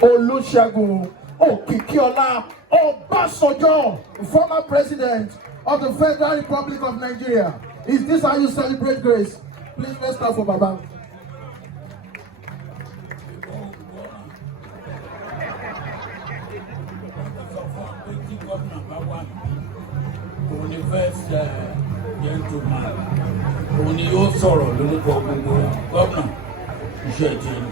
Olusegun Okikiola Obasanjo, former president of the Federal Republic of Nigeria. Is this how you celebrate grace? Please, let's start for Baba. First gentleman, òun ni yóò sọ̀rọ̀ lórúkọ gbogbo gómìnà iṣẹ́ ìjẹun.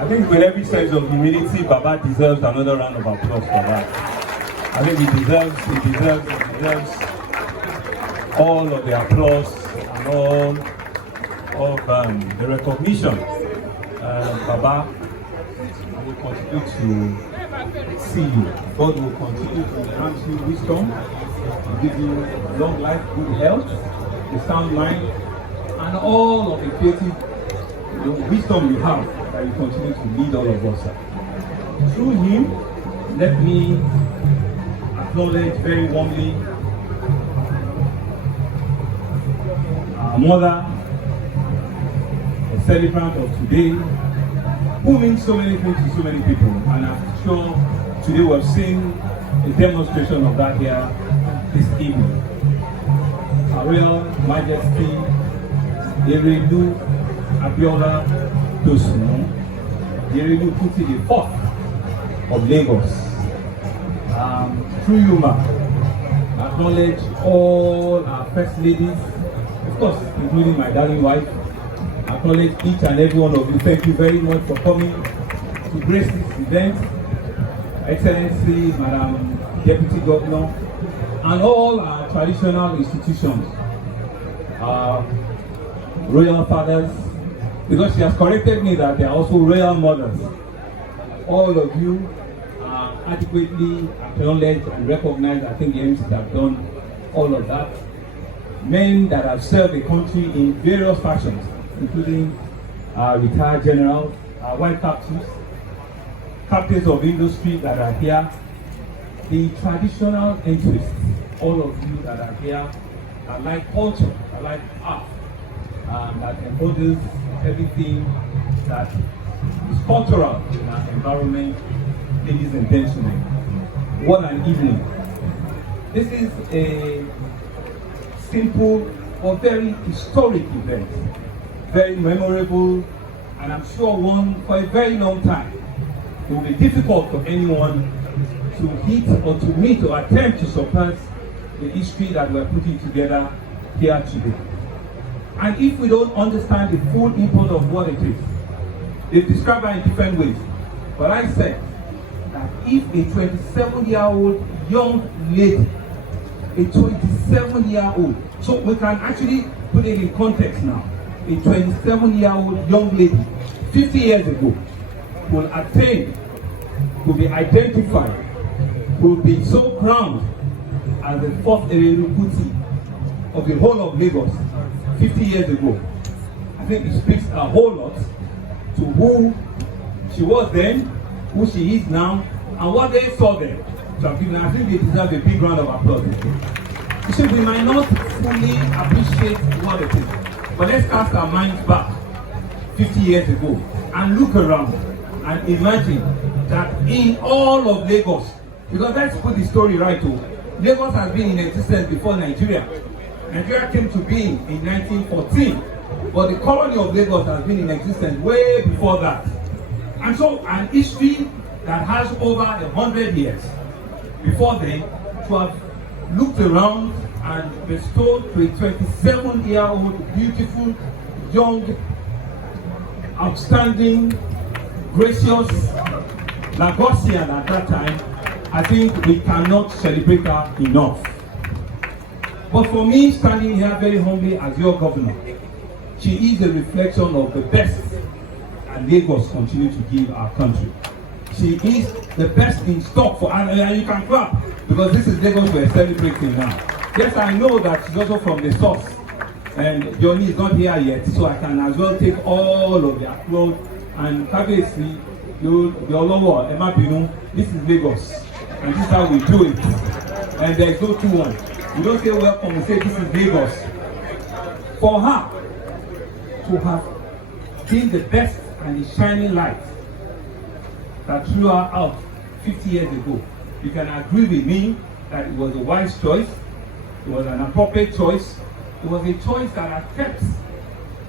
I think with every sense of humility, Baba deserves another round of applause for that. I think he deserves all of the applause and all of the recognition. Baba, I will continue to see you. God will continue to grant you wisdom, give you long life, good health, a sound mind, and all of the creative wisdom you have that you continue to lead all of us. Through him, let me acknowledge very warmly our mother, a celebrant of today, who means so many things to so many people, and I'm sure today we've seen a demonstration of that here this evening. Our Royal Majesty Erelu Dosumu, Erelu Kuti the fourth of Lagos. Through you, ma, acknowledge all our first ladies, of course, including my darling wife. Acknowledge each and every one of you. Thank you very much for coming to grace this event. Excellency, Madam Deputy Governor, and all our traditional institutions, our royal fathers, because she has corrected me that they are also royal mothers. All of you are adequately acknowledged and recognized. I think the MCs have done all of that. Men that have served the country in various fashions, including retired generals, white captains, captains of industry that are here, the traditional interests, all of you that are here, are like culture, are like art, that embodies everything that is cultural in our environment. Ladies and gentlemen, what an evening. This is a simple or very historic event, very memorable, and I'm sure one for a very long time. It will be difficult for anyone to hit or to meet or attempt to surpass the history that we're putting together here today. And if we don't understand the full import of what it is, they describe it in different ways. But I said that if a 27-year-old young lady, a 27-year-old, so we can actually put it in context now, a 27-year-old young lady, 50 years ago, will attain, will be identified, will be so crowned as the fourth Erelu of the whole of Lagos 50 years ago. I think it speaks a whole lot to who she was then, who she is now, and what they saw then. So I think they deserve a big round of applause. You see, we might not fully appreciate what it is, but let's cast our minds back 50 years ago and look around and imagine that in all of Lagos, because let's put the story right too, Lagos has been in existence before Nigeria. Nigeria came to being in 1914, but the colony of Lagos has been in existence way before that. And so an history that has over 100 years before then, to have looked around and bestowed to a 27-year-old beautiful, young, outstanding, gracious Lagosian at that time, I think we cannot celebrate her enough. But for me, standing here very humbly as your governor, she is a reflection of the best and Lagos continue to give our country. She is the best in stock for, and you can clap, because this is Lagos we're celebrating now. Yes, I know that she's also from the source, and Johnny is not here yet, so I can as well take all of the applause. And obviously, your lower Emma Binu, this is Lagos, and this is how we do it. And there is no 2-1. We don't say welcome, we say this is Lagos. For her to have been the best and the shining light that threw her out 50 years ago, you can agree with me that it was a wise choice, it was an appropriate choice, it was a choice that has kept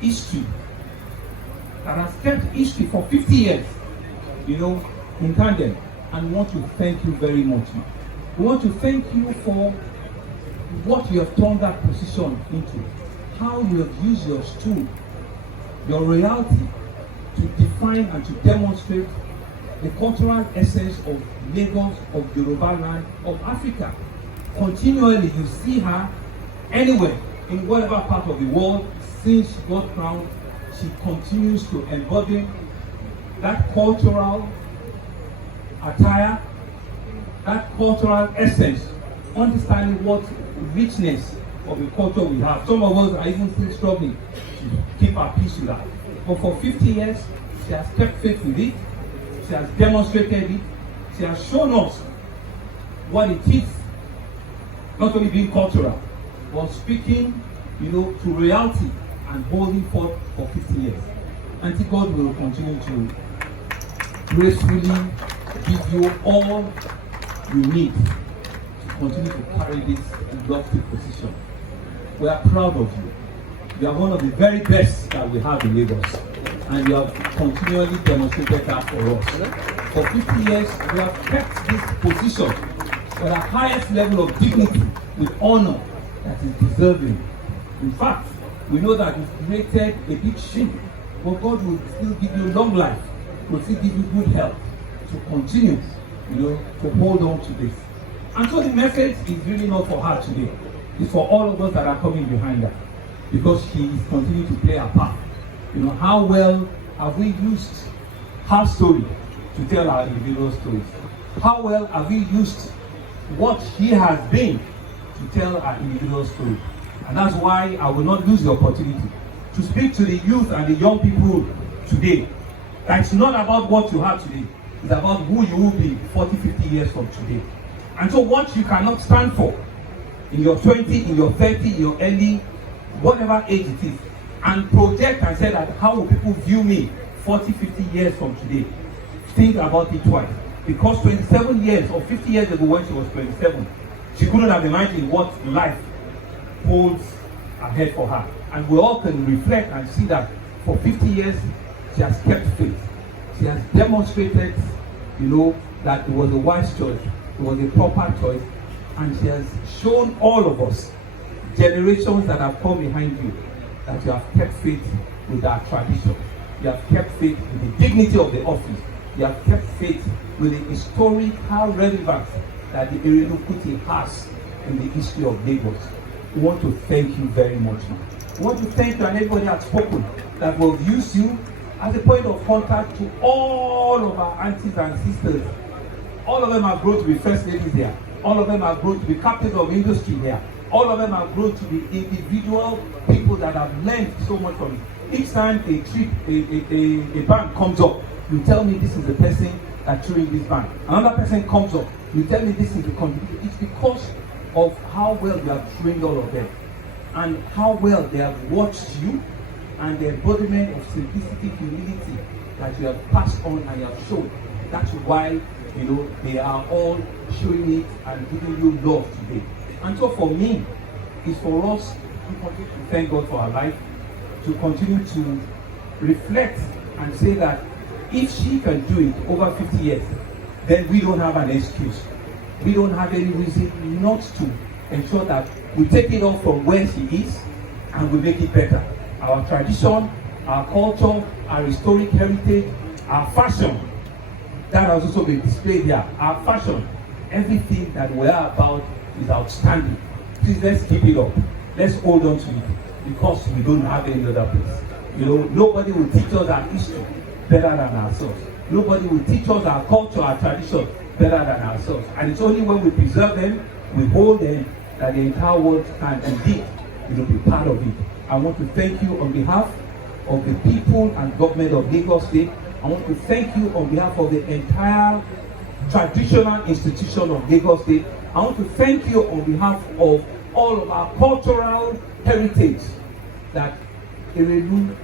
history, for 50 years, in tandem. And we want to thank you very much. We want to thank you for what you have turned that position into, how you have used your stool, your reality to define and to demonstrate the cultural essence of Lagos, of Yoruba land, of Africa. Continually, you see her anywhere, in whatever part of the world. Since she got crowned, she continues to embody that cultural attire, that cultural essence, understanding what richness of the culture we have. Some of us are even still struggling to keep our peace with that. But for 50 years, she has kept faith with it. She has demonstrated it. She has shown us what it is, not only being cultural, but speaking, to reality and holding forth for 50 years. Auntie, God will continue to gracefully give you all you need to continue to carry this lofty position. We are proud of you. You are one of the very best that we have in Lagos, and you have continually demonstrated that for us. For 50 years, we have kept this position at the highest level of dignity with honor that is deserving. In fact, we know that you've created a big shame, but God will still give you long life, will still give you good health to continue, to hold on to this. And so the message is really not for her today. It's for all of us that are coming behind her, because she is continuing to play her part. How well have we used her story to tell our individual stories? How well have we used what she has been to tell our individual story? And that's why I will not lose the opportunity to speak to the youth and the young people today. That it's not about what you have today. It's about who you will be 40, 50 years from today. And so what you cannot stand for in your 20, in your 30, in your early, whatever age it is, and project and say that how will people view me 40, 50 years from today? Think about it twice. Because 27 years or 50 years ago when she was 27, she couldn't have imagined what life holds ahead for her. And we all can reflect and see that for 50 years, she has kept faith. She has demonstrated, that it was a wise choice, it was a proper choice, and she has shown all of us, generations that have come behind you, that you have kept faith with our tradition. You have kept faith with the dignity of the office. You have kept faith with the historical relevance that the Erelu has in the history of Lagos. We want to thank you very much. We want to thank you, and everybody has spoken, that will use you as a point of contact to all of our aunties and sisters. All of them are grown to be first ladies here. All of them are grown to be captains of industry here. All of them are grown to be individual people that have learned so much from it. Each time a trip, a band comes up, you tell me this is the person that trained this band. Another person comes up, you tell me this is the contributor. It's because of how well you have trained all of them, and how well they have watched you, and the embodiment of simplicity, humility that you have passed on and you have shown. That's why, they are all showing it and giving you love today. And so for me, it's for us to continue to thank God for our life, to continue to reflect and say that if she can do it over 50 years, then we don't have an excuse. We don't have any reason not to ensure that we take it off from where she is and we make it better. Our tradition, our culture, our historic heritage, our fashion, that has also been displayed here. Our fashion, everything that we are about is outstanding. Please, let's keep it up. Let's hold on to it, because we don't have any other place. Nobody will teach us our history better than ourselves. Nobody will teach us our culture, our tradition better than ourselves. And it's only when we preserve them, we hold them, that the entire world can indeed, be part of it. I want to thank you on behalf of the people and government of Lagos State. I want to thank you on behalf of the entire traditional institution of Lagos State. I want to thank you on behalf of all of our cultural heritage that Erelu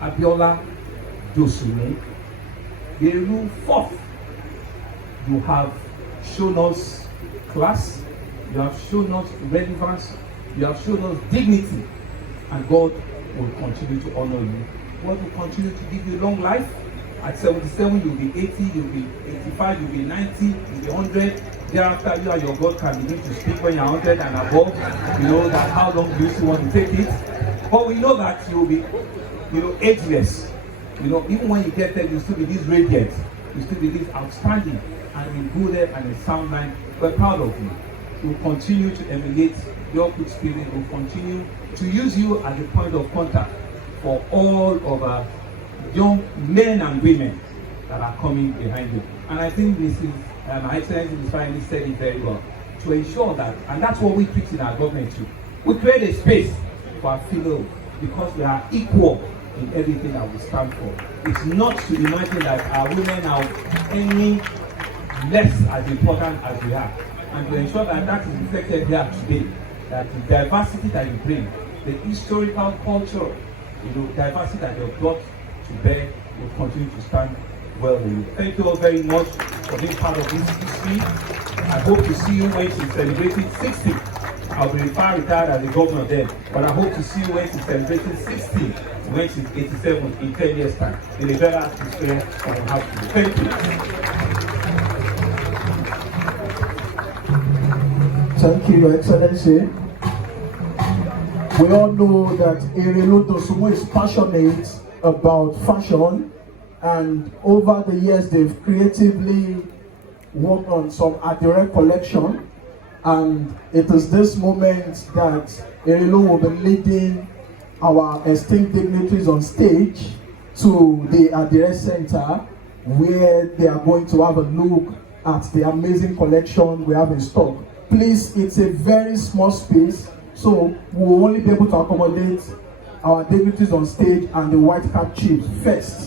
Abiola Dosumu, the Erelu fourth, you have shown us class, you have shown us relevance, you have shown us dignity, and God will continue to honor you. God will continue to give you long life. At 77, you'll be 80, you'll be 85, you'll be 90, you'll be 100. Thereafter, you and your God can begin to speak when you're 100 and above. You know that how long do you still want to take it? But we know that you'll be, ageless. Even when you get there, you'll still be this radiant. You'll still be this outstanding and in good health and in sound mind. We're proud of you. We'll continue to emulate your good spirit. We'll continue to use you as a point of contact for all of our young men and women that are coming behind you. And I think this is, my Excellency Mr. Finally said it very well, to ensure that, and that's what we preach in our government too, we create a space for our fellow because we are equal in everything that we stand for. It's not to imagine that our women are any less as important as we are. And to ensure that that is reflected here today, that the diversity that you bring, the historical culture, diversity that you've brought to bear will continue to stand well with you. Thank you all very much for being part of this history. I hope to see you when she's celebrating 60. I'll be far retired as a governor then, but I hope to see you when she's celebrating 60, when she's 87 in 10 years' time. In a better atmosphere than have to. Thank you. Thank you, Your Excellency. We all know that Erelu Dosumu is passionate about fashion, and over the years they've creatively worked on some Adire collection, and it is this moment that Erelu will be leading our esteemed dignitaries on stage to the Adire Center, where they are going to have a look at the amazing collection we have in stock. Please, it's a very small space, so we'll only be able to accommodate our dignitaries on stage and the white cap chiefs first.